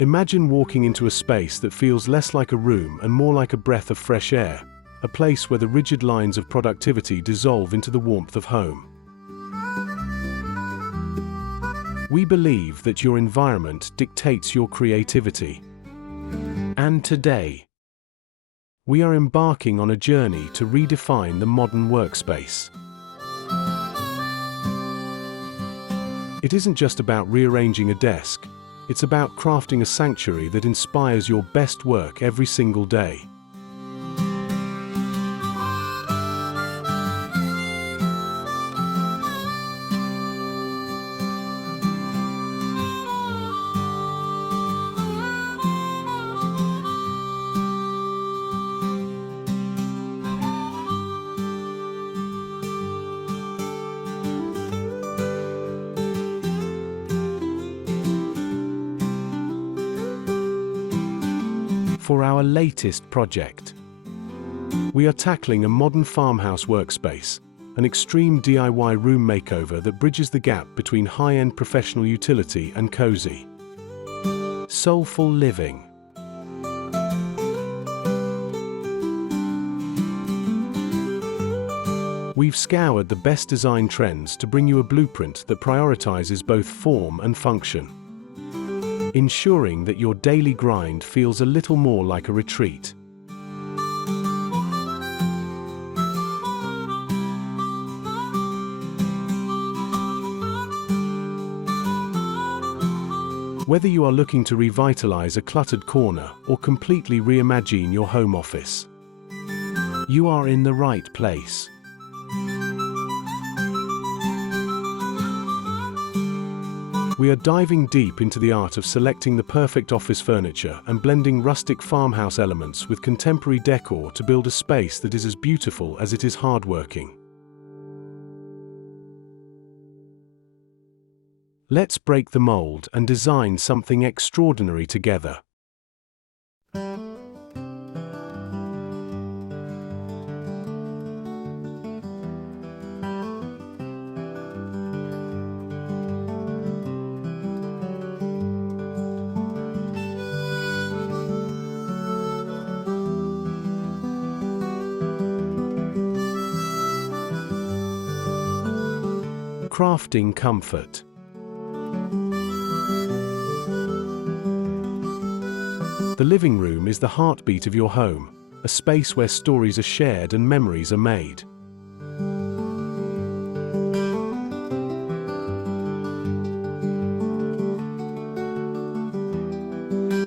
Imagine walking into a space that feels less like a room and more like a breath of fresh air, a place where the rigid lines of productivity dissolve into the warmth of home. We believe that your environment dictates your creativity. And today, we are embarking on a journey to redefine the modern workspace. It isn't just about rearranging a desk, it's about crafting a sanctuary that inspires your best work every single day. For our latest project, we are tackling a modern farmhouse workspace, an extreme DIY room makeover that bridges the gap between high-end professional utility and cozy, soulful living. We've scoured the best design trends to bring you a blueprint that prioritizes both form and function, ensuring that your daily grind feels a little more like a retreat. Whether you are looking to revitalize a cluttered corner or completely reimagine your home office, you are in the right place. We are diving deep into the art of selecting the perfect office furniture and blending rustic farmhouse elements with contemporary decor to build a space that is as beautiful as it is hardworking. Let's break the mold and design something extraordinary together. Crafting comfort. The living room is the heartbeat of your home, a space where stories are shared and memories are made.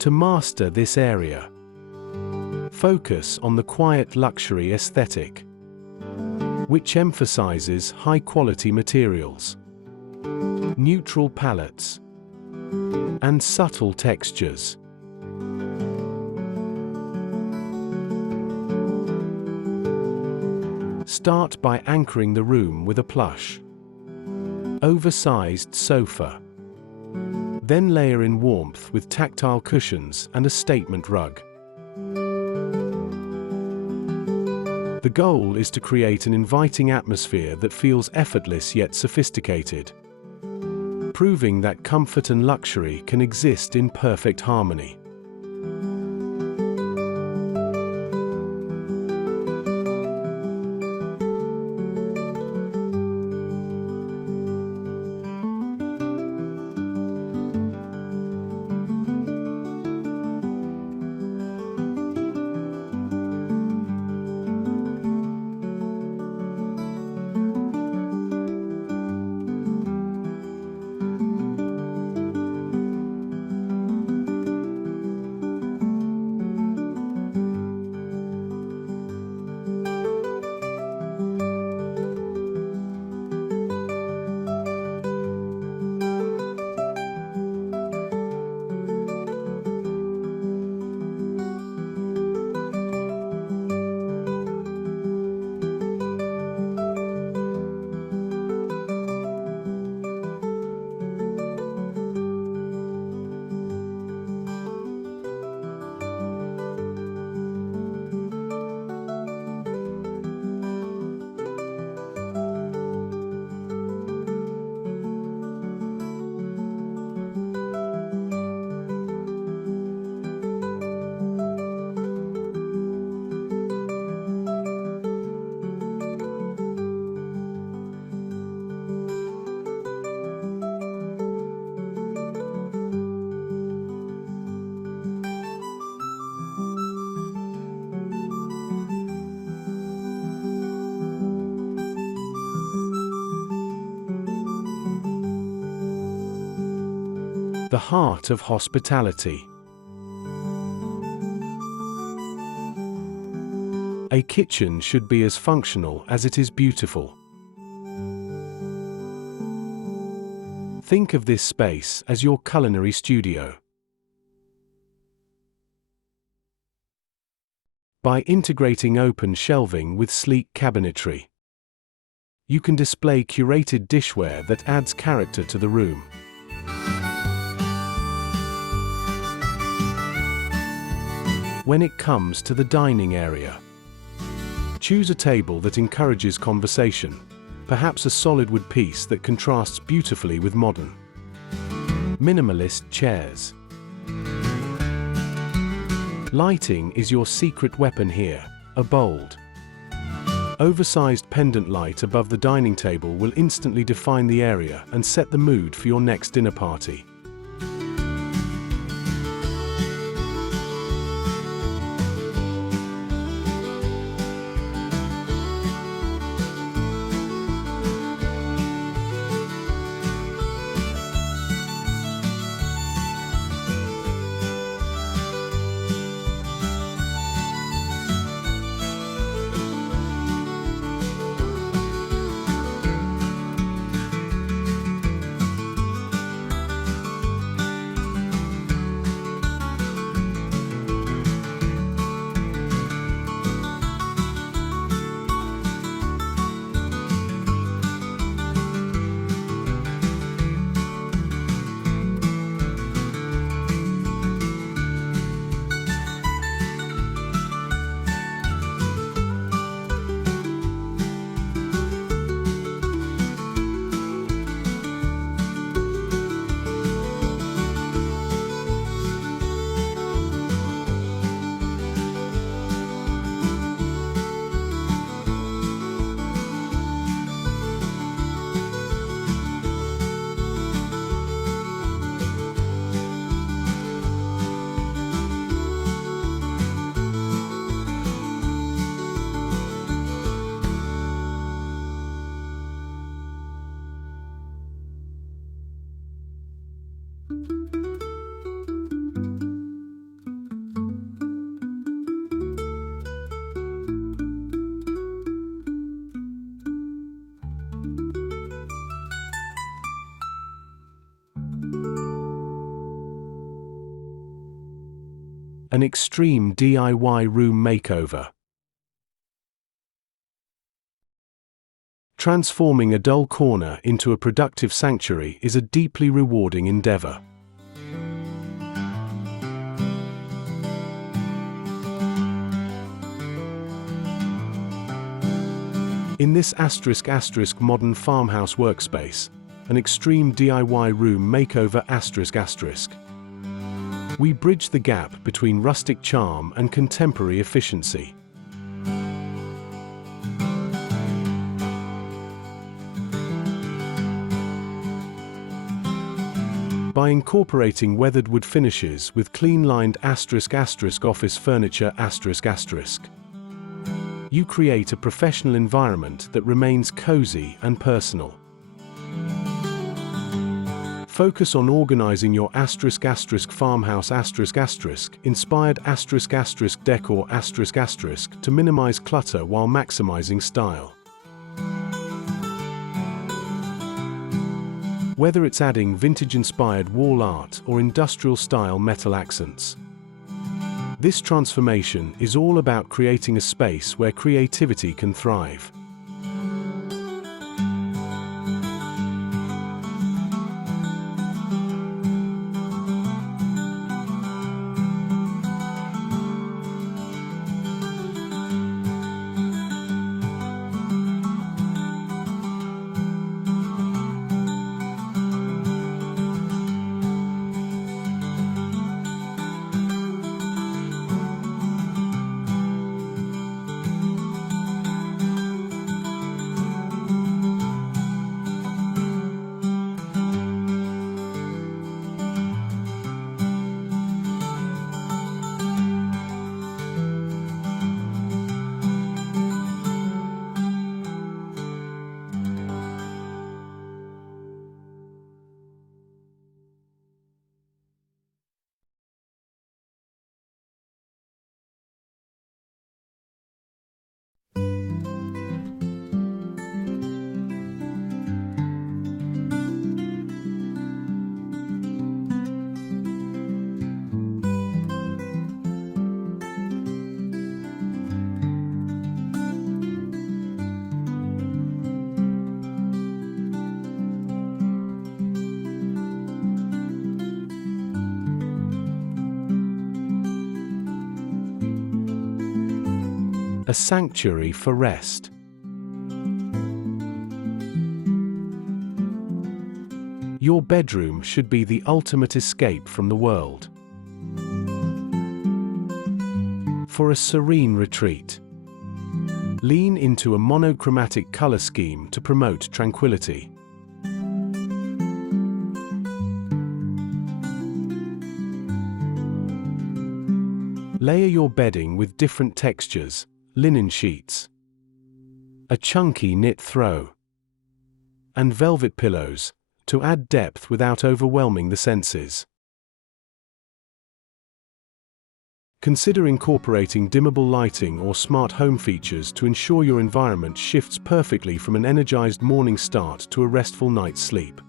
To master this area, focus on the quiet luxury aesthetic, which emphasizes high-quality materials, neutral palettes, and subtle textures. Start by anchoring the room with a plush, oversized sofa. Then layer in warmth with tactile cushions and a statement rug. The goal is to create an inviting atmosphere that feels effortless yet sophisticated, proving that comfort and luxury can exist in perfect harmony. The heart of hospitality. A kitchen should be as functional as it is beautiful. Think of this space as your culinary studio. By integrating open shelving with sleek cabinetry, you can display curated dishware that adds character to the room. When it comes to the dining area, choose a table that encourages conversation, perhaps a solid wood piece that contrasts beautifully with modern, minimalist chairs. Lighting is your secret weapon here. A bold, oversized pendant light above the dining table will instantly define the area and set the mood for your next dinner party. An extreme DIY room makeover. Transforming a dull corner into a productive sanctuary is a deeply rewarding endeavor. In this ** modern farmhouse workspace, an extreme DIY room makeover **, we bridge the gap between rustic charm and contemporary efficiency. By incorporating weathered wood finishes with clean-lined ** office furniture **, you create a professional environment that remains cozy and personal. Focus on organizing your ** farmhouse inspired ** decor * to minimize clutter while maximizing style. Whether it's adding vintage-inspired wall art or industrial-style metal accents, this transformation is all about creating a space where creativity can thrive. a sanctuary for rest. Your bedroom should be the ultimate escape from the world. For a serene retreat, lean into a monochromatic color scheme to promote tranquility. Layer your bedding with different textures, linen sheets, a chunky knit throw, and velvet pillows to add depth without overwhelming the senses. Consider incorporating dimmable lighting or smart home features to ensure your environment shifts perfectly from an energized morning start to a restful night's sleep.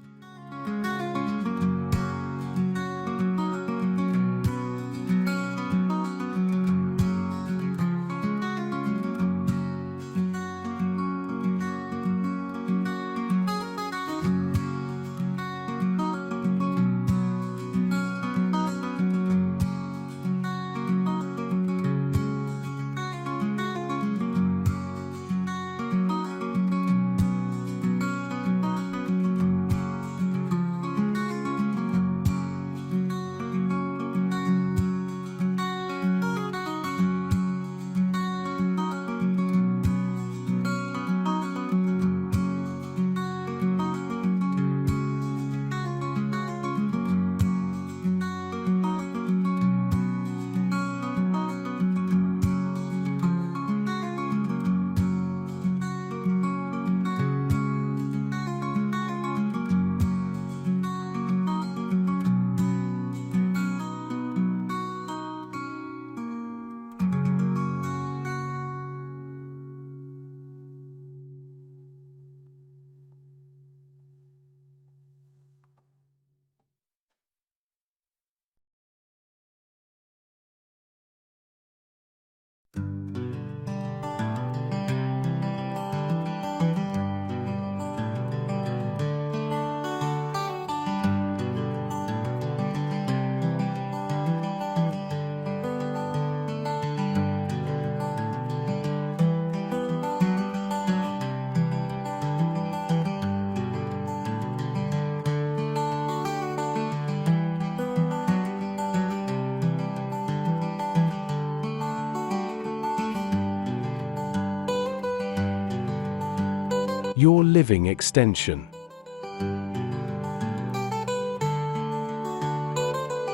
Your living extension.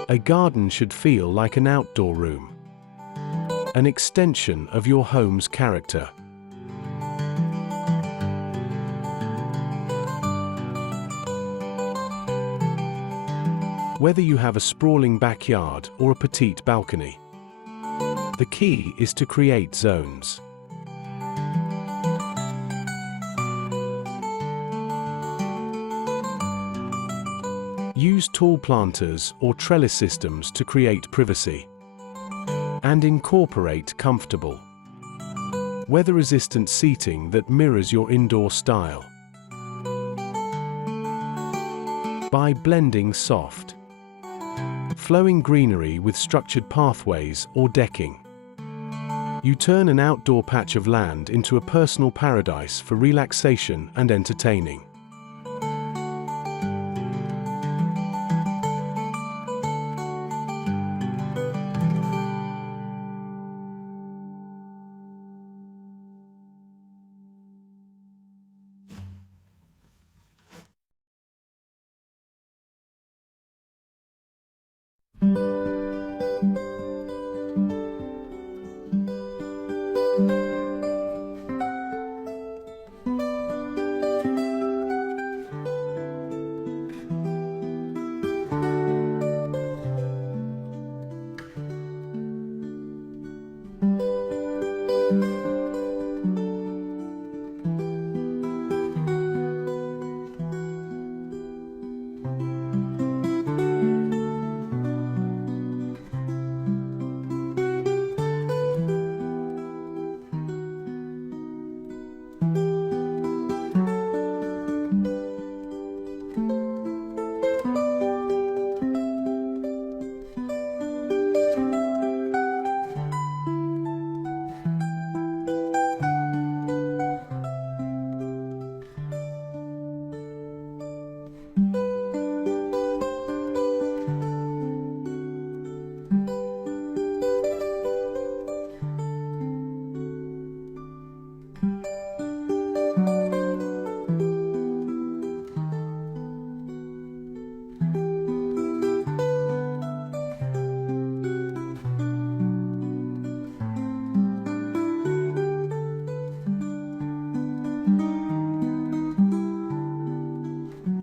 A garden should feel like an outdoor room, an extension of your home's character. Whether you have a sprawling backyard or a petite balcony, the key is to create zones. Use tall planters or trellis systems to create privacy. And incorporate comfortable, weather-resistant seating that mirrors your indoor style. By blending soft, flowing greenery with structured pathways or decking, you turn an outdoor patch of land into a personal paradise for relaxation and entertaining.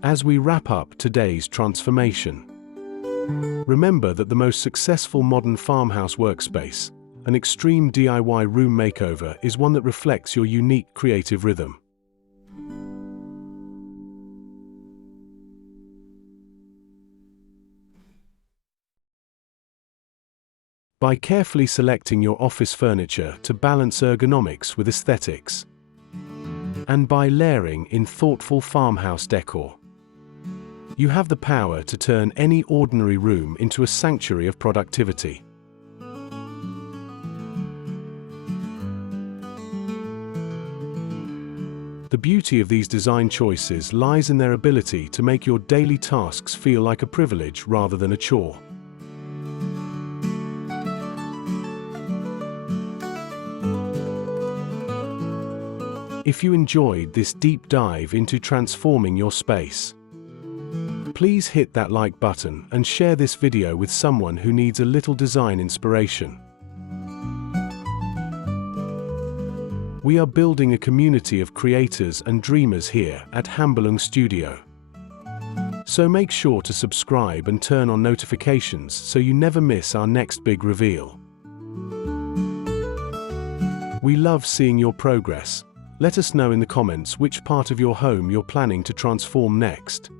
As we wrap up today's transformation, remember that the most successful modern farmhouse workspace, an extreme DIY room makeover, is one that reflects your unique creative rhythm. By carefully selecting your office furniture to balance ergonomics with aesthetics, and by layering in thoughtful farmhouse decor, you have the power to turn any ordinary room into a sanctuary of productivity. The beauty of these design choices lies in their ability to make your daily tasks feel like a privilege rather than a chore. If you enjoyed this deep dive into transforming your space, please hit that like button and share this video with someone who needs a little design inspiration. We are building a community of creators and dreamers here at Hambalung Studio. So make sure to subscribe and turn on notifications so you never miss our next big reveal. We love seeing your progress. Let us know in the comments which part of your home you're planning to transform next.